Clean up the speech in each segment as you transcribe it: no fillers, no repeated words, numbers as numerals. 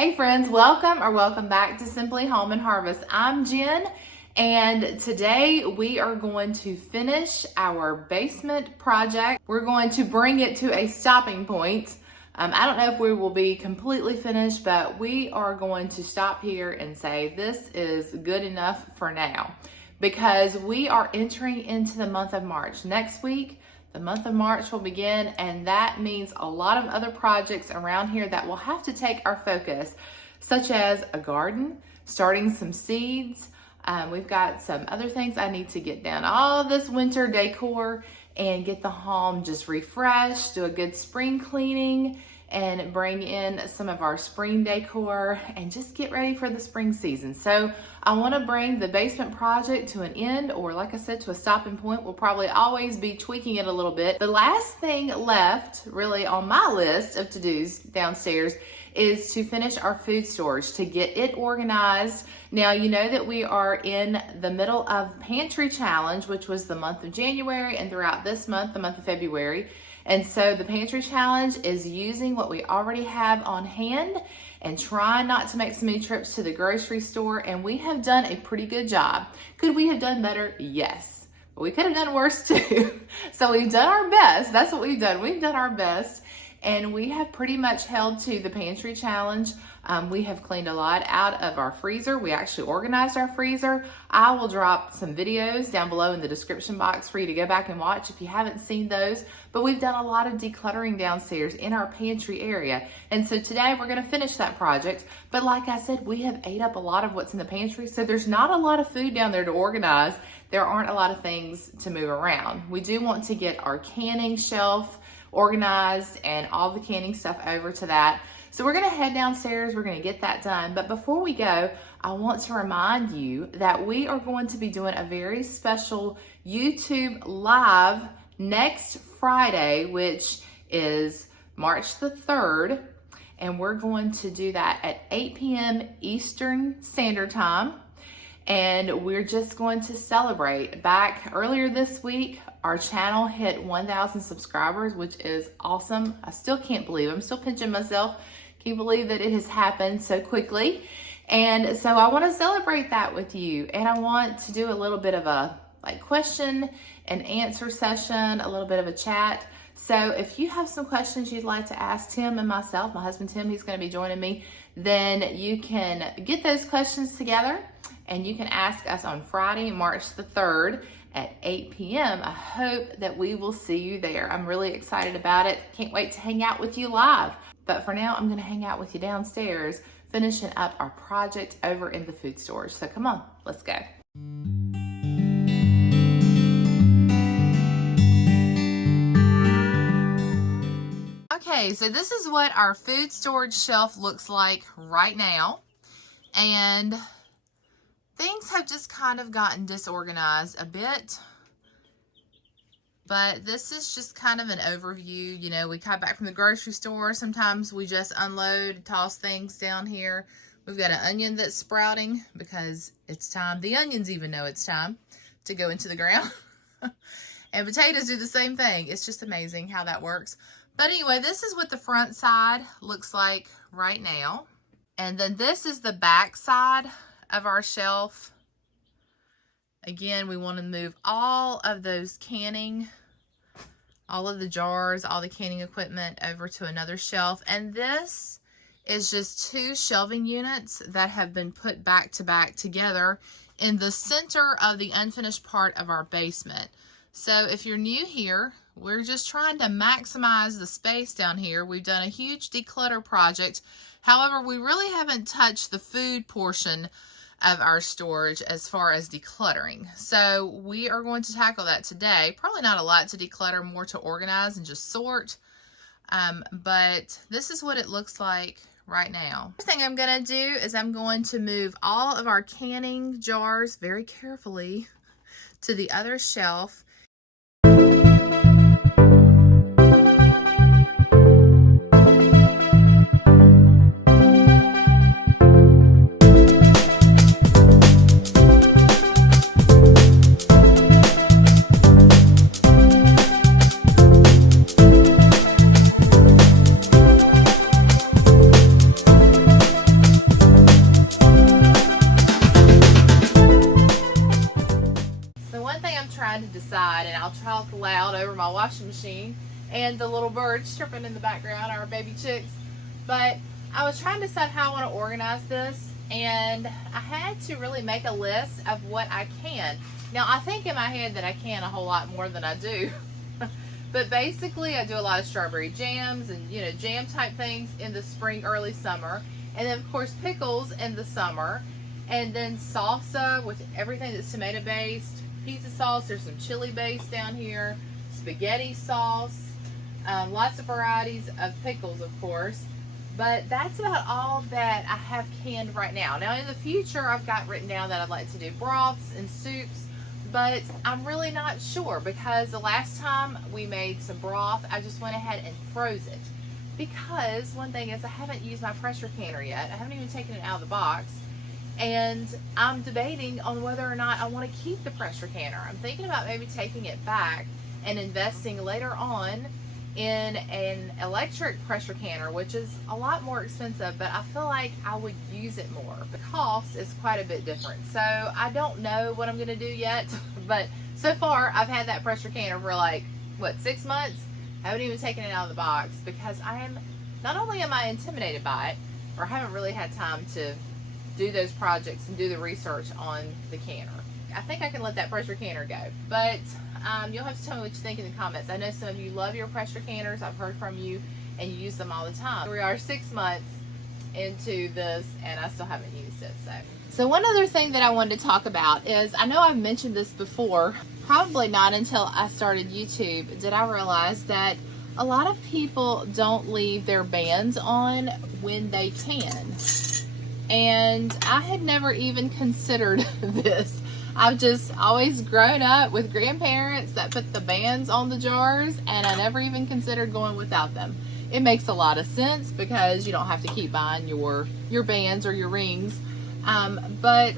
Hey friends, welcome back to Simply Home and Harvest. I'm Jen, and today we are going to finish our basement project. We're going to bring it to a stopping point. I don't know if we will be completely finished, but we are going to stop here and say this is good enough for now because we are entering into the month of March. Next week, the month of March will begin, and that means a lot of other projects around here that will have to take our focus, such as a garden, starting some seeds. We've got some other things I need to get down, all this winter decor, and get the home just refreshed, do a good spring cleaning, and bring in some of our spring decor and just get ready for the spring season. So I want to bring the basement project to an end, or like I said, to a stopping point. We'll probably always be tweaking it a little bit. The last thing left really on my list of to-dos downstairs is to finish our food storage, to get it organized. Now, you know that we are in the middle of Pantry Challenge, which was the month of January, and throughout this month, the month of February. And so the Pantry Challenge is using what we already have on hand and trying not to make so many trips to the grocery store. And we have done a pretty good job. Could we have done better? Yes. But we could have done worse too. So we've done our best. That's what we've done. We've done our best. And we have pretty much held to the Pantry Challenge. We have cleaned a lot out of our freezer. We actually organized our freezer. I will drop some videos down below in the description box for you to go back and watch if you haven't seen those. But we've done a lot of decluttering downstairs in our pantry area. And so today we're gonna finish that project. But like I said, we have ate up a lot of what's in the pantry. So there's not a lot of food down there to organize. There aren't a lot of things to move around. We do want to get our canning shelf organized and all the canning stuff over to that. So we're gonna head downstairs, we're gonna get that done. But before we go, I want to remind you that we are going to be doing a very special YouTube Live next Friday, which is March the 3rd. And we're going to do that at 8 p.m. Eastern Standard Time. And we're just going to celebrate. Back earlier this week, our channel hit 1,000 subscribers, which is awesome. I still can't believe it. I'm still pinching myself. Can't believe that it has happened so quickly. And so I want to celebrate that with you. And I want to do a little bit of a question and answer session, a little bit of a chat. So if you have some questions you'd like to ask Tim and myself, my husband Tim, he's going to be joining me, then you can get those questions together and you can ask us on Friday, March the 3rd at 8 p.m. I hope that we will see you there. I'm really excited about it. Can't wait to hang out with you live. But for now, I'm going to hang out with you downstairs, finishing up our project over in the food storage. So come on, let's go. Okay, so this is what our food storage shelf looks like right now. And things have just kind of gotten disorganized a bit. But this is just kind of an overview. You know, we come back from the grocery store. Sometimes we just unload, toss things down here. We've got an onion that's sprouting because it's time. The onions even know it's time to go into the ground. And potatoes do the same thing. It's just amazing how that works. But anyway, this is what the front side looks like right now. And then this is the back side of our shelf. Again, we want to move all of those canning, all of the jars, all the canning equipment over to another shelf. And this is just two shelving units that have been put back to back together in the center of the unfinished part of our basement. So if you're new here, we're just trying to maximize the space down here. We've done a huge declutter project. However, we really haven't touched the food portion of our storage as far as decluttering. So we are going to tackle that today. Probably not a lot to declutter, more to organize and just sort. But this is what it looks like right now. First thing I'm gonna do is I'm going to move all of our canning jars very carefully to the other shelf. outside and I'll talk loud over my washing machine and the little birds chirping in the background, our baby chicks. But I was trying to decide how I want to organize this, and I had to really make a list of what I can. Now, I think in my head that I can a whole lot more than I do. But basically, I do a lot of strawberry jams and, you know, jam type things in the spring, early summer. And then, of course, pickles in the summer. And then salsa with everything that's tomato based. Pizza sauce, there's some chili based down here. Spaghetti sauce. Lots of varieties of pickles, of course. But that's about all that I have canned right now. Now, in the future, I've got written down that I'd like to do broths and soups. But I'm really not sure, because the last time we made some broth, I just went ahead and froze it. Because one thing is, I haven't used my pressure canner yet. I haven't even taken it out of the box. And I'm debating on whether or not I want to keep the pressure canner. I'm thinking about maybe taking it back and investing later on in an electric pressure canner, which is a lot more expensive, but I feel like I would use it more. The cost is quite a bit different. So I don't know what I'm going to do yet, but so far I've had that pressure canner for like, what, 6 months? I haven't even taken it out of the box because not only am I intimidated by it, or haven't really had time to do those projects and do the research on the canner. I think I can let that pressure canner go, but you'll have to tell me what you think in the comments. I know some of you love your pressure canners. I've heard from you, and you use them all the time. We are 6 months into this, and I still haven't used it. So one other thing that I wanted to talk about is, I know I've mentioned this before, probably not until I started YouTube did I realize that a lot of people don't leave their bands on when they can. And I had never even considered this. I've just always grown up with grandparents that put the bands on the jars, and I never even considered going without them. It makes a lot of sense because you don't have to keep buying your bands or your rings. But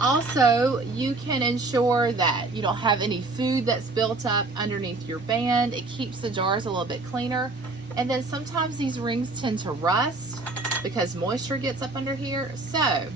also you can ensure that you don't have any food that's built up underneath your band. It keeps the jars a little bit cleaner. And then sometimes these rings tend to rust because moisture gets up under here. So I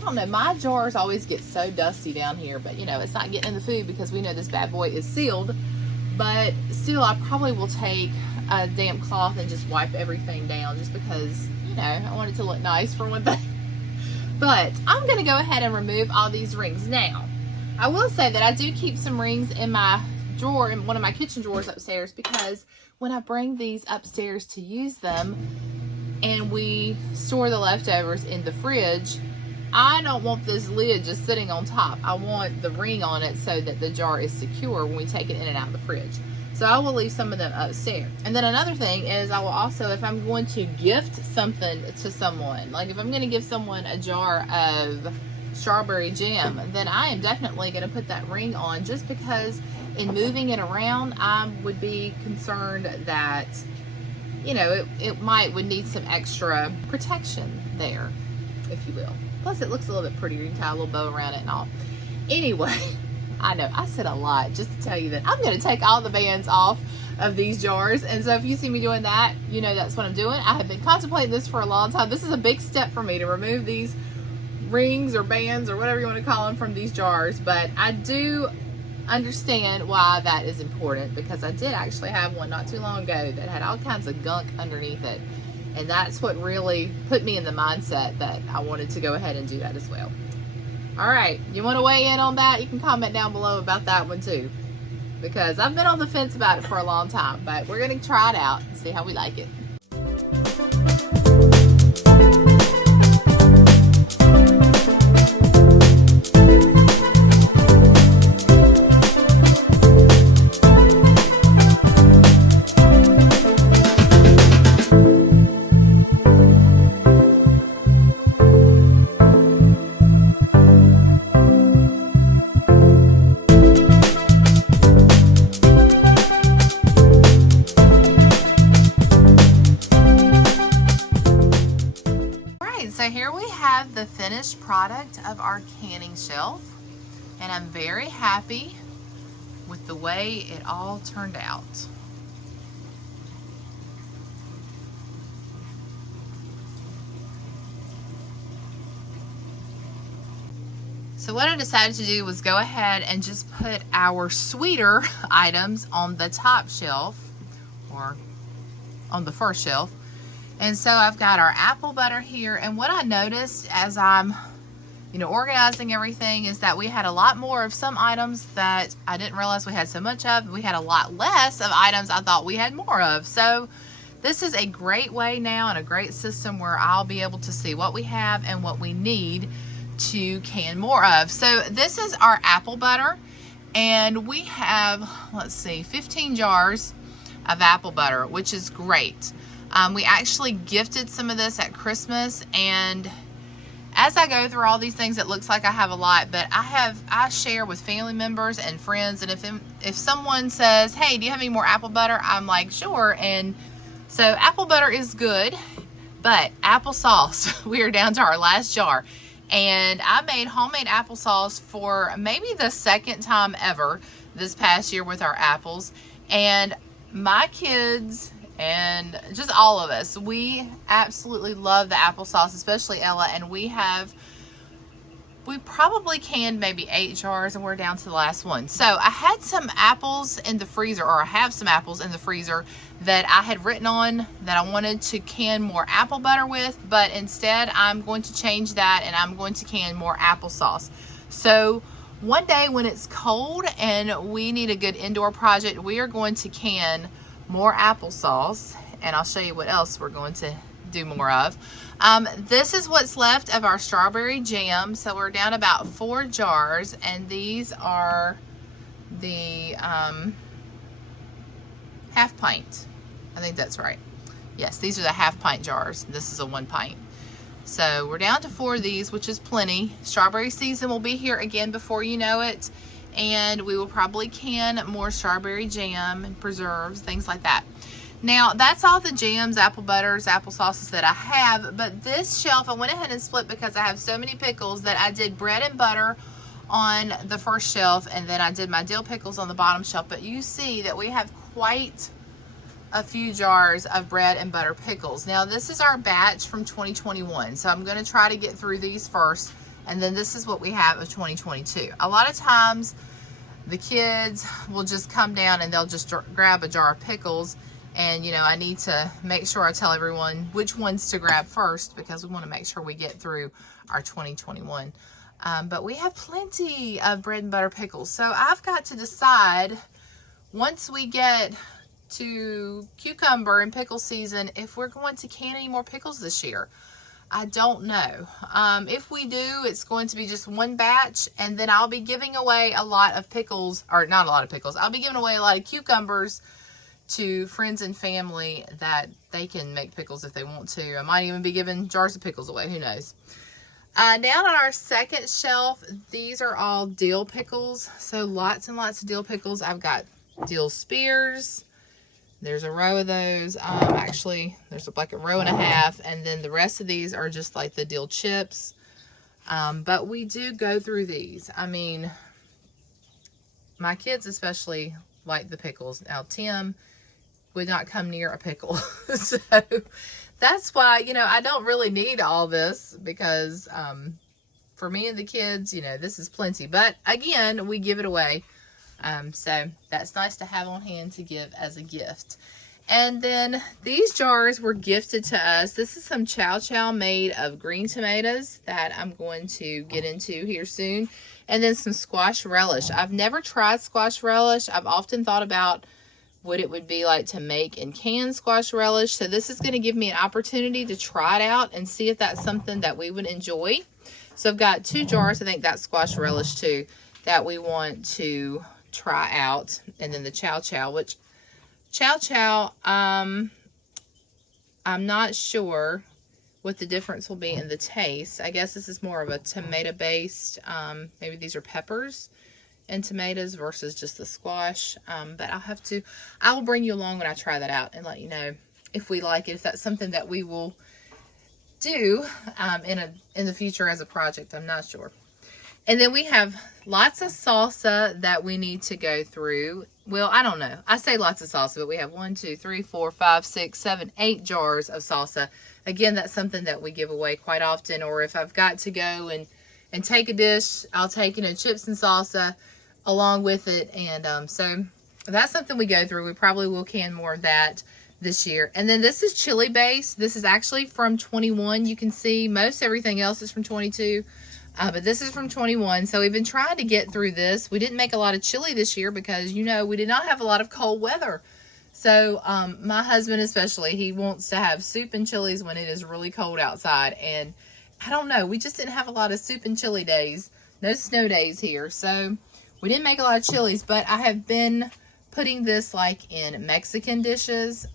don't know, my jars always get so dusty down here, but you know, it's not getting in the food because we know this bad boy is sealed. But still, I probably will take a damp cloth and just wipe everything down, just because, you know, I want it to look nice for one thing. But I'm gonna go ahead and remove all these rings. Now, I will say that I do keep some rings in my drawer, in one of my kitchen drawers upstairs, because when I bring these upstairs to use them and we store the leftovers in the fridge, I don't want this lid just sitting on top. I want the ring on it so that the jar is secure when we take it in and out of the fridge. So I will leave some of them upstairs. And then another thing is, I will also, if I'm going to gift something to someone, like if I'm going to give someone a jar of strawberry jam, then I am definitely going to put that ring on, just because in moving it around, I would be concerned that, you know, it would need some extra protection there, if you will. Plus, it looks a little bit prettier. You can tie a little bow around it and all. Anyway, I know I said a lot just to tell you that I'm going to take all the bands off of these jars. And so if you see me doing that, you know that's what I'm doing. I have been contemplating this for a long time. This is a big step for me to remove these rings or bands or whatever you want to call them from these jars. But I do understand why that is important, because I did actually have one not too long ago that had all kinds of gunk underneath it. And that's what really put me in the mindset that I wanted to go ahead and do that as well. All right, you want to weigh in on that? You can comment down below about that one too, because I've been on the fence about it for a long time, but we're going to try it out and see how we like it. So here we have the finished product of our canning shelf, and I'm very happy with the way it all turned out. So what I decided to do was go ahead and just put our sweeter items on the top shelf, or on the first shelf. And so I've got our apple butter here, and what I noticed as I'm organizing everything is that we had a lot more of some items that I didn't realize we had so much of. We had a lot less of items I thought we had more of. So this is a great way now and a great system where I'll be able to see what we have and what we need to can more of. So this is our apple butter, and we have, let's see, 15 jars of apple butter, which is great. We actually gifted some of this at Christmas, and as I go through all these things, it looks like I have a lot, but I share with family members and friends, and if someone says, hey, do you have any more apple butter? I'm like, sure. And so apple butter is good, but applesauce, we are down to our last jar. And I made homemade applesauce for maybe the second time ever this past year with our apples. And my kids and just all of us, we absolutely love the applesauce, especially Ella. And we probably canned maybe 8 jars, and we're down to the last one. So I had some apples in the freezer, or I have some apples in the freezer that I had written on that I wanted to can more apple butter with, but instead I'm going to change that and I'm going to can more applesauce. So one day when it's cold and we need a good indoor project, we are going to can more applesauce, and I'll show you what else we're going to do more of. This is what's left of our strawberry jam. So we're down about 4 jars, and these are the half pint. I think that's right. Yes, these are the half pint jars. This is a 1 pint. So we're down to 4 of these, which is plenty. Strawberry season will be here again before you know it, and we will probably can more strawberry jam and preserves, things like that. Now, that's all the jams, apple butters, apple sauces that I have, but this shelf I went ahead and split because I have so many pickles that I did bread and butter on the first shelf, and then I did my dill pickles on the bottom shelf. But you see that we have quite a few jars of bread and butter pickles. Now, this is our batch from 2021, so I'm going to try to get through these first, and then this is what we have of 2022. A lot of times, the kids will just come down and they'll just grab a jar of pickles, and I need to make sure I tell everyone which ones to grab first, because we want to make sure we get through our 2021. But we have plenty of bread and butter pickles. So I've got to decide, once we get to cucumber and pickle season, if we're going to can any more pickles this year. I don't know. If we do, it's going to be just one batch, and then I'll be giving away a lot of pickles, or not a lot of pickles. I'll be giving away a lot of cucumbers to friends and family that they can make pickles if they want to. I might even be giving jars of pickles away. Who knows? Down on our second shelf, these are all dill pickles. So lots and lots of dill pickles. I've got dill spears. There's a row of those. Actually, there's like a row and a half. And then the rest of these are just like the dill chips. But we do go through these. I mean, my kids especially like the pickles. Now, Tim would not come near a pickle. So that's why, I don't really need all this, because for me and the kids, this is plenty. But again, we give it away. So that's nice to have on hand to give as a gift. And then these jars were gifted to us. This is some chow chow made of green tomatoes that I'm going to get into here soon. And then some squash relish. I've never tried squash relish. I've often thought about what it would be like to make and can squash relish. So this is going to give me an opportunity to try it out and see if that's something that we would enjoy. So I've got 2 jars. I think that's squash relish too, that we want to try out. And then the chow chow, which chow chow, I'm not sure what the difference will be in the taste. I guess this is more of a tomato based, maybe these are peppers and tomatoes versus just the squash. But I will bring you along when I try that out and let you know if we like it, if that's something that we will do in the future as a project. I'm not sure. And then we have lots of salsa that we need to go through. Well, I don't know. I say lots of salsa, but we have 1, 2, 3, 4, 5, 6, 7, 8 jars of salsa. Again, that's something that we give away quite often, or if I've got to go and take a dish. I'll take, you know, chips and salsa along with it. And so that's something we go through. We probably will can more of that this year. And then this is chili base. This is actually from 21. You can see most everything else is from 22. But this is from 21. So we've been trying to get through this. We didn't make a lot of chili this year because, you know, we did not have a lot of cold weather. So my husband especially, he wants to have soup and chilies when it is really cold outside. And I don't know, we just didn't have a lot of soup and chili days. No snow days here. So we didn't make a lot of chilies, but I have been putting this like in Mexican dishes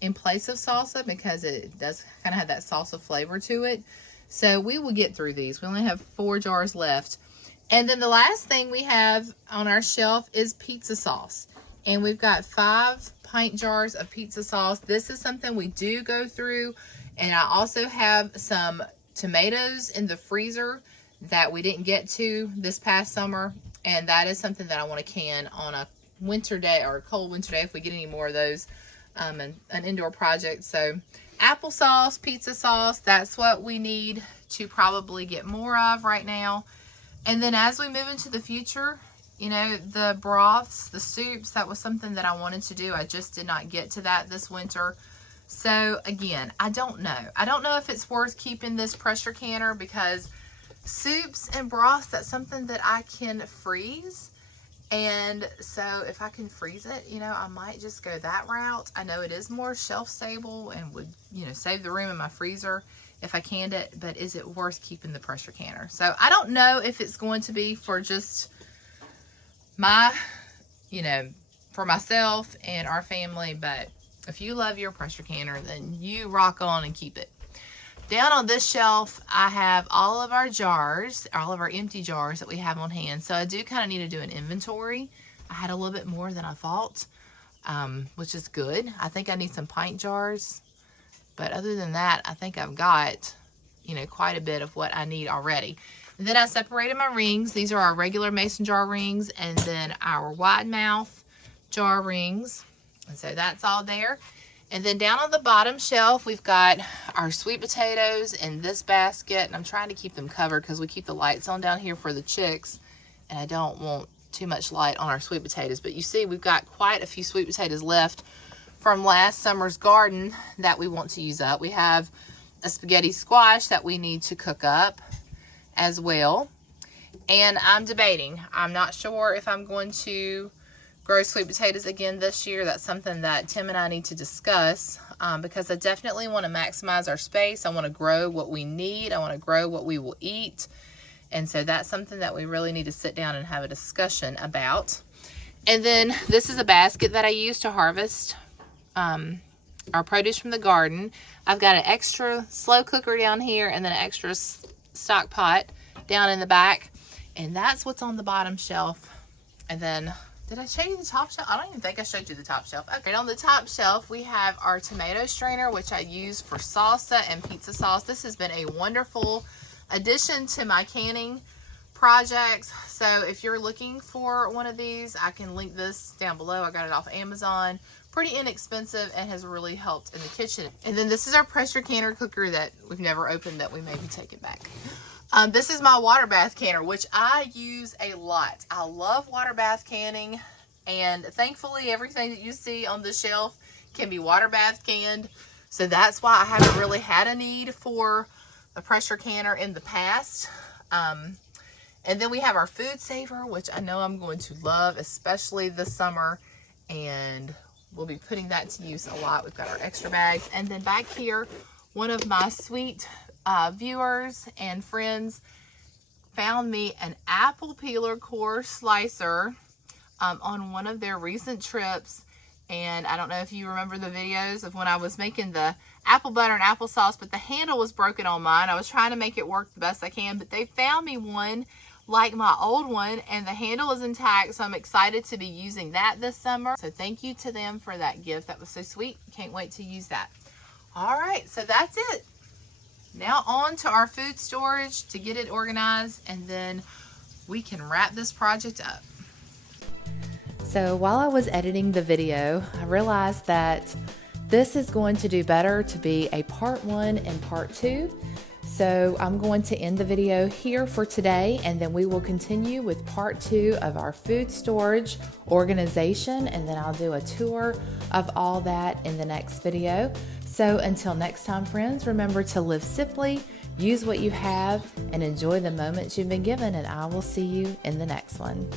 in place of salsa because it does kind of have that salsa flavor to it. So we will get through these. We only have 4 jars left. And then the last thing we have on our shelf is pizza sauce. And we've got 5 pint jars of pizza sauce. This is something we do go through. And I also have some tomatoes in the freezer that we didn't get to this past summer. And that is something that I want to can on a winter day or a cold winter day if we get any more of those, an indoor project. So applesauce, pizza sauce, that's what we need to probably get more of right now. And then as we move into the future, you know, the broths, the soups, that was something that I wanted to do. I just did not get to that this winter. So again, I don't know. I don't know if it's worth keeping this pressure canner because soups and broths, that's something that I can freeze. And so if I can freeze it, you know, I might just go that route. I know it is more shelf stable and would, you know, save the room in my freezer if I canned it, but is it worth keeping the pressure canner? So I don't know if it's going to be for just my, you know, for myself and our family, but if you love your pressure canner, then you rock on and keep it. Down on this shelf, I have all of our jars, all of our empty jars that we have on hand. So I do kind of need to do an inventory. I had a little bit more than I thought, which is good. I think I need some pint jars. But other than that, I think I've got, you know, quite a bit of what I need already. And then I separated my rings. These are our regular mason jar rings and then our wide mouth jar rings. And so that's all there. And then down on the bottom shelf, we've got our sweet potatoes in this basket. And I'm trying to keep them covered because we keep the lights on down here for the chicks. And I don't want too much light on our sweet potatoes. But you see, we've got quite a few sweet potatoes left from last summer's garden that we want to use up. We have a spaghetti squash that we need to cook up as well. And I'm debating. I'm not sure if I'm going to grow sweet potatoes again this year. That's something that Tim and I need to discuss because I definitely want to maximize our space. I want to grow what we need. I want to grow what we will eat. And so that's something that we really need to sit down and have a discussion about. And then this is a basket that I use to harvest our produce from the garden. I've got an extra slow cooker down here and then an extra stock pot down in the back. And that's what's on the bottom shelf. And then did I show you the top shelf? I don't even think I showed you the top shelf. Okay, on the top shelf, we have our tomato strainer, which I use for salsa and pizza sauce. This has been a wonderful addition to my canning projects. So if you're looking for one of these, I can link this down below. I got it off Amazon. Pretty inexpensive and has really helped in the kitchen. And then this is our pressure canner cooker that we've never opened that we maybe take it back. This is my water bath canner, which I use a lot. I love water bath canning, and thankfully everything that you see on the shelf can be water bath canned. So that's why I haven't really had a need for a pressure canner in the past. And then we have our food saver, which I know I'm going to love, especially this summer, and we'll be putting that to use a lot. We've got our extra bags. And then back here, one of my sweet viewers and friends found me an apple peeler core slicer on one of their recent trips. And I don't know if you remember the videos of when I was making the apple butter and applesauce, but the handle was broken on mine. I was trying to make it work the best I can, but they found me one like my old one and the handle is intact. So I'm excited to be using that this summer. So thank you to them for that gift. That was so sweet. Can't wait to use that. All right, so that's it. Now on to our food storage to get it organized, and then we can wrap this project up. So while I was editing the video, I realized that this is going to do better to be a part 1 and part 2. So I'm going to end the video here for today, and then we will continue with part 2 of our food storage organization, and then I'll do a tour of all that in the next video. So until next time, friends, remember to live simply, use what you have, and enjoy the moments you've been given, and I will see you in the next one.